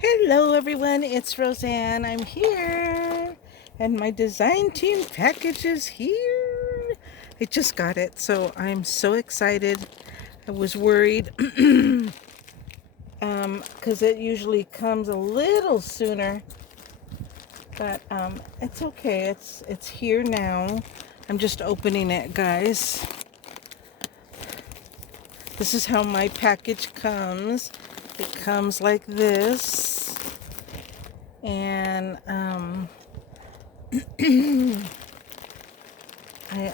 Hello everyone, it's Roseanne. I'm here and my design team package is here. I just got it, so I'm so excited. I was worried because it usually comes a little sooner, but it's okay. It's here now. I'm just opening it, guys. This is how my package comes. It comes like this, and I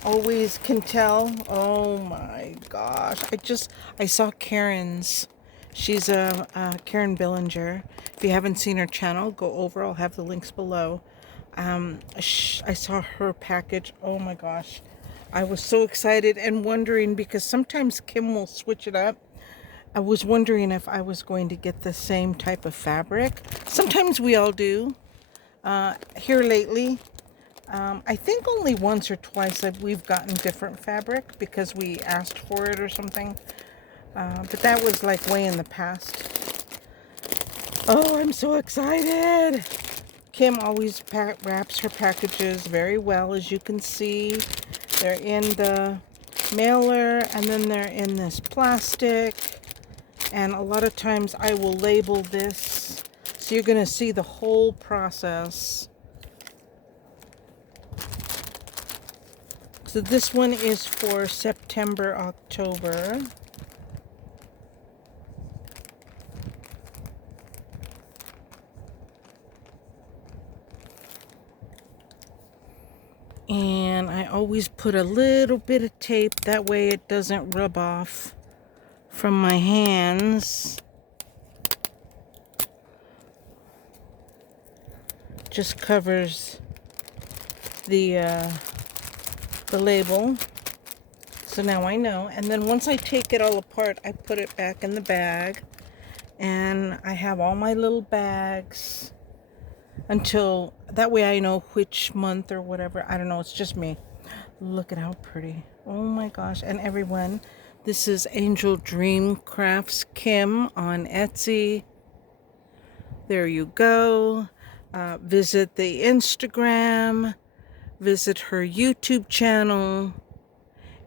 always can tell. Oh my gosh. I saw Karen's. She's a Karen Billinger. If you haven't seen her channel, go over. I'll have the links below. I saw her package. Oh my gosh. I was so excited and wondering because sometimes Kim will switch it up. I was wondering if I was going to get the same type of fabric. Sometimes we all do. Here lately, I think only once or twice that we've gotten different fabric because we asked for it or something. But that was like way in the past. Oh, I'm so excited. Kim always wraps her packages very well, as you can see. They're in the mailer and then they're in this plastic. And a lot of times I will label this. So you're going to see the whole process. So this one is for September, October. And I always put a little bit of tape, that way it doesn't rub off from my hands. Just covers the label. So now I know. And then once I take it all apart, I put it back in the bag. And I have all my little bags until that way I know which month or whatever. I don't know. It's just me. Look at how pretty. Oh my gosh. And everyone, this is Angel Dream Crafts Kim on Etsy. There you go. Visit the Instagram. Visit her YouTube channel.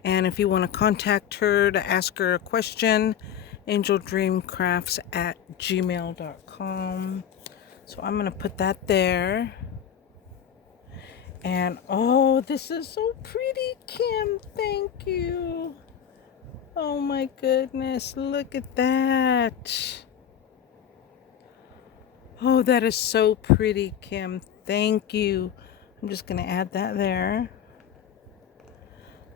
And if you want to contact her to ask her a question, angeldreamcrafts@gmail.com. So I'm going to put that there. And oh, this is so pretty, Kim. Thank you. Oh my goodness. Look at that. Oh, that is so pretty, Kim. Thank you. I'm just going to add that there.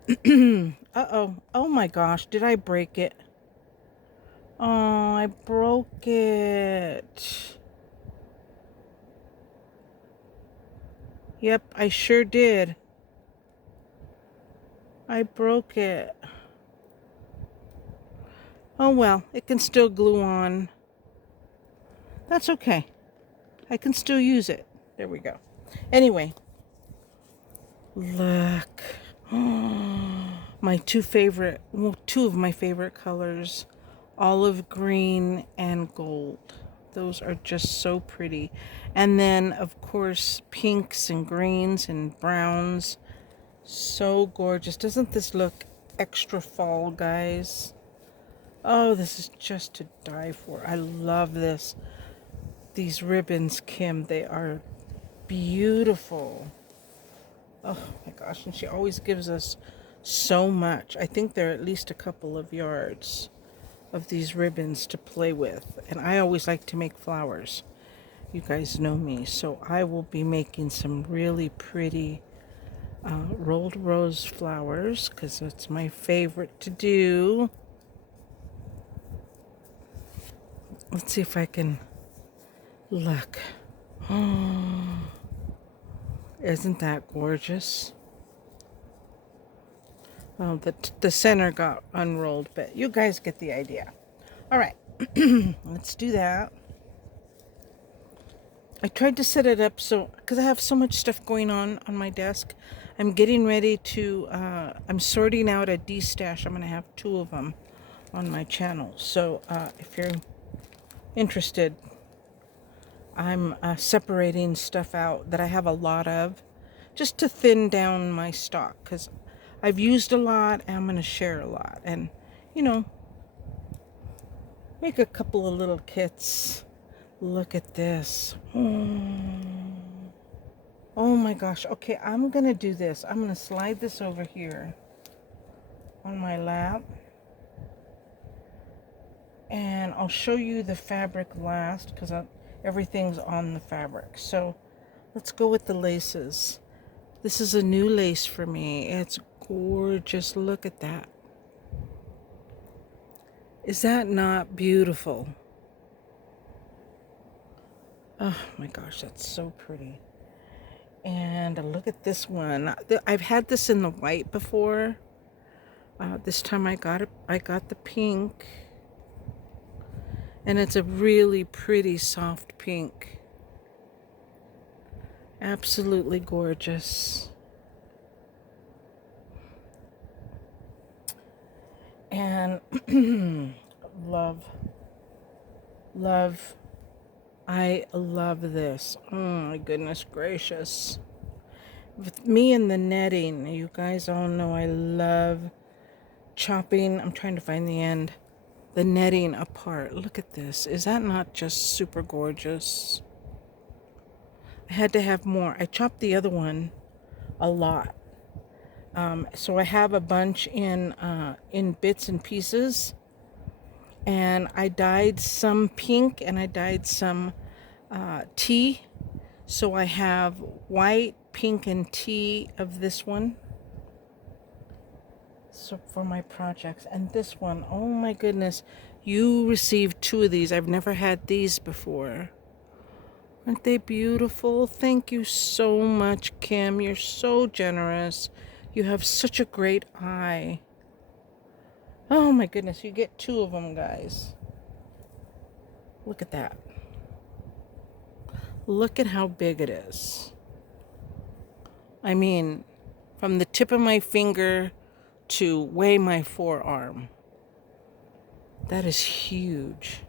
Uh-oh. Oh my gosh. Did I break it? Oh, I broke it. Yep, I sure did. I broke it. Oh well, it can still glue on. That's okay. I can still use it. There we go. Anyway, look. My two of my favorite colors, olive green and gold. Those are just so pretty. And then, of course, pinks and greens and browns. So gorgeous. Doesn't this look extra fall, guys? Oh, this is just to die for. I love this. These ribbons, Kim, they are beautiful. Oh my gosh, and she always gives us so much. I think there are at least a couple of yards of these ribbons to play with. And I always like to make flowers. You guys know me. So I will be making some really pretty rolled rose flowers because that's my favorite to do. Let's see if I can look. Oh, isn't that gorgeous? Oh, the center got unrolled, but you guys get the idea. All right, let's do that. I tried to set it up so, because I have so much stuff going on my desk. I'm getting ready to, I'm sorting out a D-stash. I'm going to have 2 of them on my channel. So if you're interested, I'm separating stuff out that I have a lot of, just to thin down my stock, because I've used a lot and I'm going to share a lot, and you know, make a couple of little kits. Look at this. Oh my gosh. Okay, I'm going to do this. I'm going to slide this over here on my lap, and I'll show you the fabric last because everything's on the fabric. So let's go with the laces. This is a new lace for me. It's gorgeous. Look at that. Is that not beautiful? Oh my gosh, that's so pretty. And look at this one. I've had this in the white before. This time I got the pink. And it's a really pretty soft pink. Absolutely gorgeous. And love. I love this. Oh my goodness gracious. With me and the netting, you guys all know I love chopping. I'm trying to find the end. The netting apart. Look at this. Is that not just super gorgeous? I had to have more. I chopped the other one a lot. So I have a bunch in bits and pieces. And I dyed some pink and I dyed some tea. So I have white, pink, and tea of this one. So for my projects. And this one, oh my goodness, you received 2 of these. I've never had these before. Aren't they beautiful? Thank you so much, Kim. You're so generous. You have such a great eye. Oh my goodness, you get 2 of them, guys. Look at that. Look at how big it is. I mean, from the tip of my finger to way my forearm. That is huge.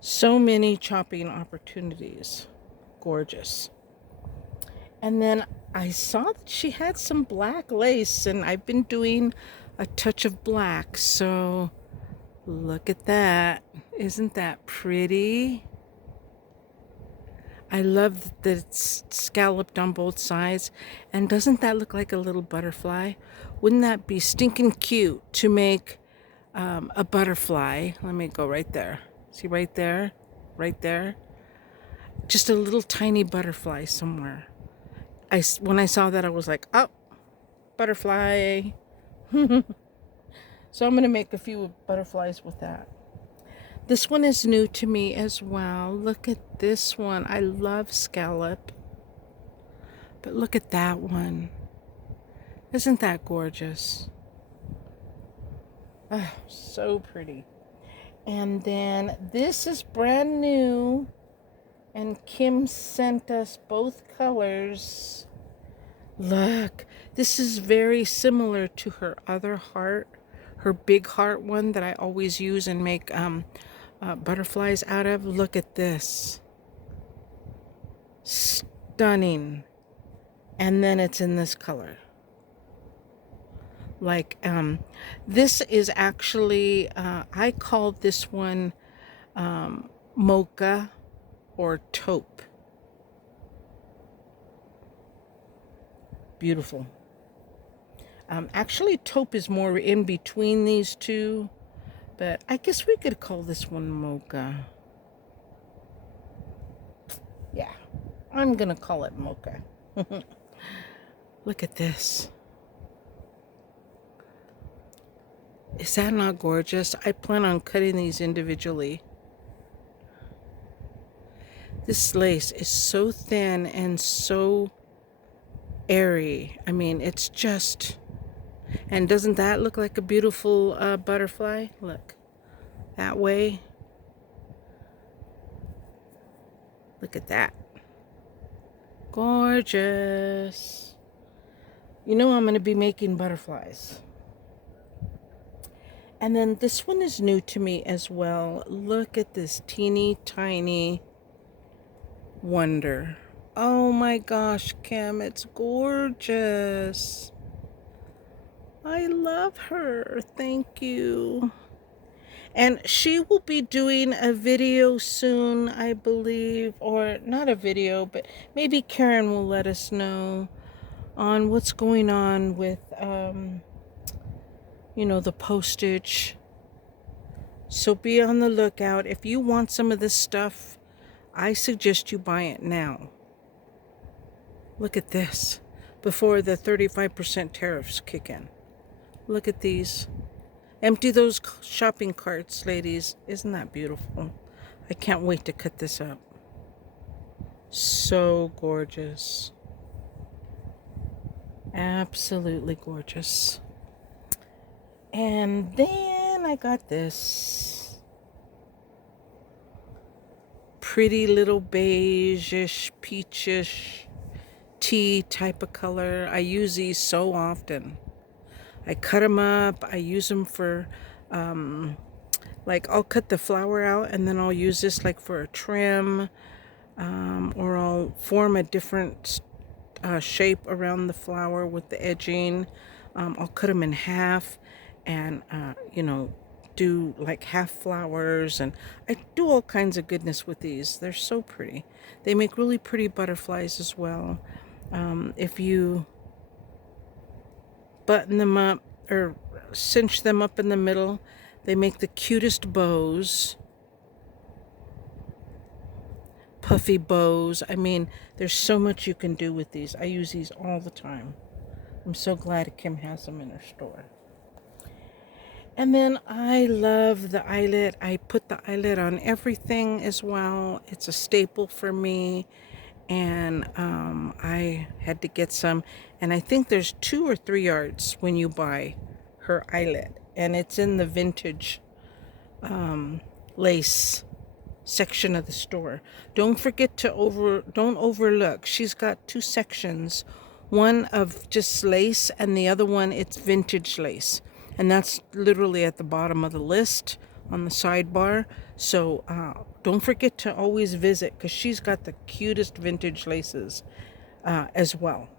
So many chopping opportunities. Gorgeous. And then I saw that she had some black lace, and I've been doing a touch of black. So look at that. Isn't that pretty? I love that it's scalloped on both sides. And doesn't that look like a little butterfly? Wouldn't that be stinking cute to make a butterfly? Let me go right there. See right there? Right there? Just a little tiny butterfly somewhere. When I saw that, I was like, oh, butterfly. So I'm going to make a few butterflies with that. This one is new to me as well. Look at this one. I love scallop. But look at that one. Isn't that gorgeous? Oh, so pretty. And then this is brand new. And Kim sent us both colors. Look, this is very similar to her other heart. Her big heart one that I always use and make butterflies out of. Look at this. Stunning. And then it's in this color. Like, this is actually, I call this one mocha or taupe. Beautiful. Actually, taupe is more in between these two, but I guess we could call this one mocha. Yeah, I'm gonna call it mocha. Look at this. Is that not gorgeous? I plan on cutting these individually. This lace is so thin and so airy. I mean, it's just... And doesn't that look like a beautiful butterfly? Look, that way. Look at that. Gorgeous. You know I'm going to be making butterflies. And then this one is new to me as well. Look at this teeny tiny wonder. Oh my gosh, Kim, it's gorgeous. I love her. Thank you. And she will be doing a video soon, I believe, or not a video, but maybe Karen will let us know on what's going on with, the postage. So be on the lookout. If you want some of this stuff, I suggest you buy it now. Look at this, before the 35% tariffs kick in. Look at these. Empty those shopping carts, ladies. Isn't that beautiful? I can't wait to cut this up. So gorgeous. Absolutely gorgeous. And then I got this pretty little beige-ish, peachish tea type of color. I use these so often. I cut them up. I use them for, like, I'll cut the flower out and then I'll use this like for a trim, or I'll form a different shape around the flower with the edging. I'll cut them in half and, do like half flowers, and I do all kinds of goodness with these. They're so pretty. They make really pretty butterflies as well. If you button them up or cinch them up in the middle, they make the cutest bows. Puffy bows. I mean, there's so much you can do with these. I use these all the time. I'm so glad Kim has them in her store. And then I love the eyelet. I put the eyelet on everything as well. It's a staple for me. And I had to get some. And I think there's 2 or 3 yards when you buy her eyelet. And it's in the vintage lace section of the store. Don't forget to don't overlook. She's got 2 sections. One of just lace and the other one it's vintage lace. And that's literally at the bottom of the list on the sidebar. So don't forget to always visit, because she's got the cutest vintage laces as well.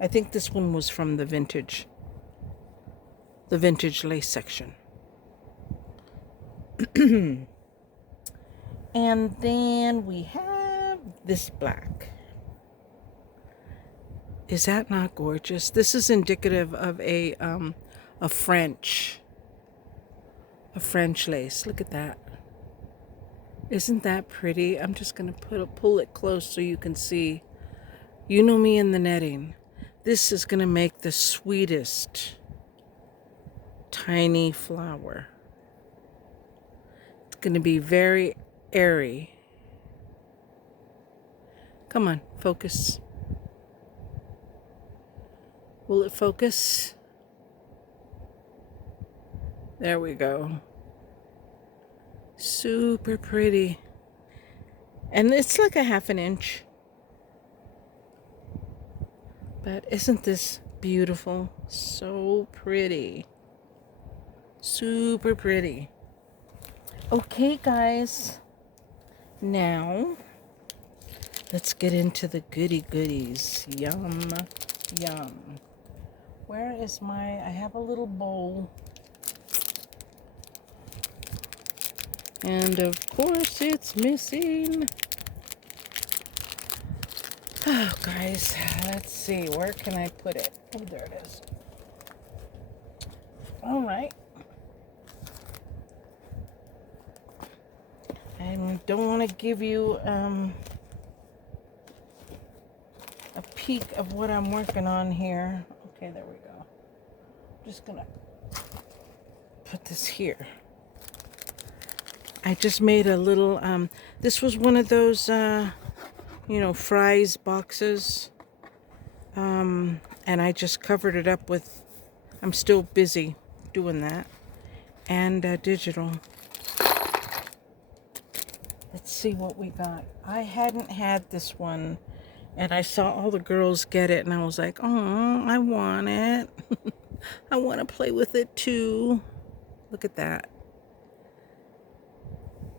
I think this one was from the vintage lace section. And then we have this black. Is that not gorgeous? This is indicative of a French lace. Look at that. Isn't that pretty? I'm just going to pull it close so you can see. You know me in the netting. This is going to make the sweetest tiny flower. It's going to be very airy. Come on, focus. Will it focus? There we go. Super pretty. And it's like a 1/2 inch. But isn't this beautiful? So pretty. Super pretty. Okay, guys. Now, let's get into the goody goodies. Yum, yum. Where is I have a little bowl. And of course it's missing. Oh, guys, let's see. Where can I put it? Oh, there it is. All right. I don't want to give you a peek of what I'm working on here. Okay, there we go. I'm just going to put this here. I just made a little, this was one of those, fries boxes. And I just covered it up with, I'm still busy doing that. And digital. Let's see what we got. I hadn't had this one. And I saw all the girls get it. And I was like, oh, I want it. I want to play with it too. Look at that.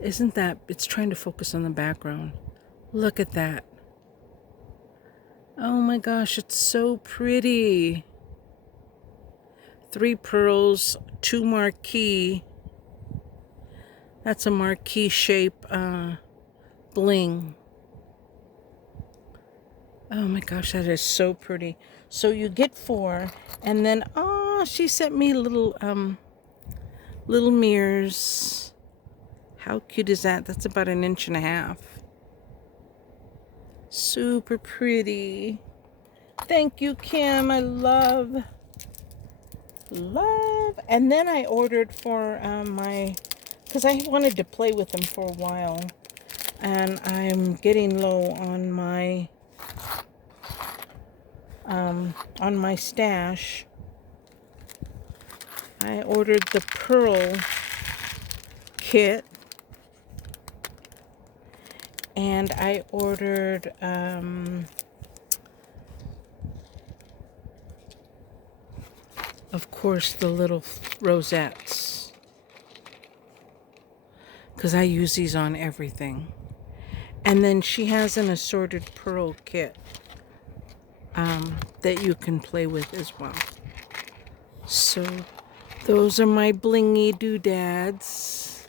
Isn't that, it's trying to focus on the background. Look at that. Oh my gosh, it's so pretty. 3 pearls, 2 marquee. That's a marquee shape bling. Oh my gosh, that is so pretty. So you get 4, and then she sent me little mirrors. How cute is that? That's about 1.5 inches. Super pretty. Thank you, Kim. I love. And then I ordered for because I wanted to play with them for a while, and I'm getting low on my stash. I ordered the pearl kit, and I ordered of course the little rosettes, because I use these on everything. And then she has an assorted pearl kit that you can play with as well. So those are my blingy doodads.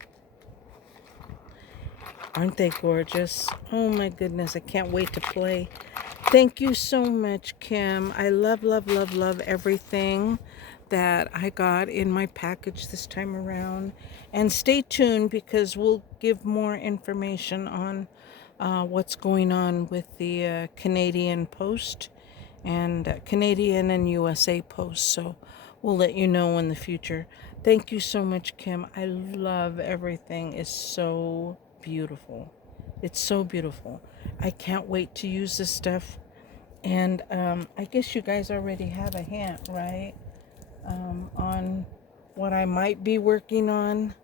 Aren't they gorgeous? Oh my goodness, I can't wait to play. Thank you so much, Kim. I love, love, love, love everything that I got in my package this time around. And stay tuned, because we'll give more information on what's going on with the Canadian Post and Canadian and USA Post. So we'll let you know in the future. Thank you so much, Kim. I love everything. It's so beautiful. It's so beautiful. I can't wait to use this stuff. And I guess you guys already have a hint, right? On what I might be working on.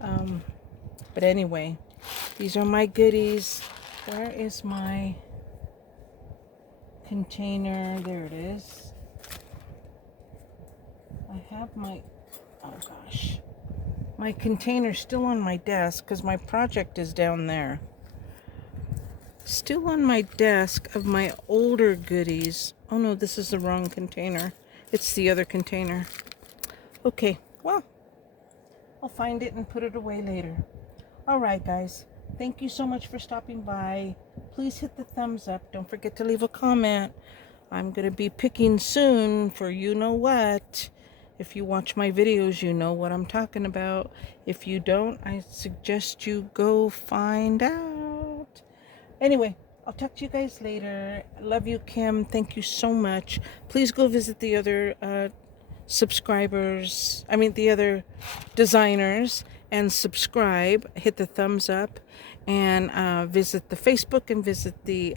But anyway, these are my goodies. Where is my container? There it is. I have my, oh gosh, my container's still on my desk because my project is down there. Still on my desk of my older goodies. Oh no, this is the wrong container. It's the other container. Okay, well, I'll find it and put it away later. All right, guys. Thank you so much for stopping by. Please hit the thumbs up. Don't forget to leave a comment. I'm going to be picking soon for you know what. If you watch my videos, you know what I'm talking about. If you don't, I suggest you go find out. Anyway, I'll talk to you guys later. I love you, Kim. Thank you so much. Please go visit the other the other designers, and subscribe. Hit the thumbs up, and visit the Facebook, and visit the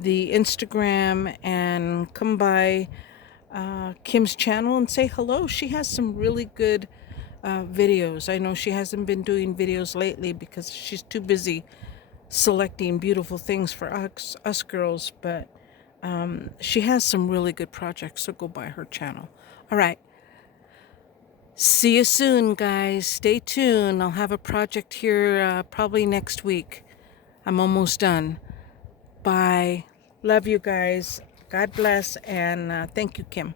Instagram, and come by Kim's channel and say hello. She has some really good videos. I know she hasn't been doing videos lately because she's too busy selecting beautiful things for us girls, but she has some really good projects, so go by her channel. All right. See you soon, guys. Stay tuned. I'll have a project here probably next week. I'm almost done. Bye. Love you guys. God bless, and thank you, Kim.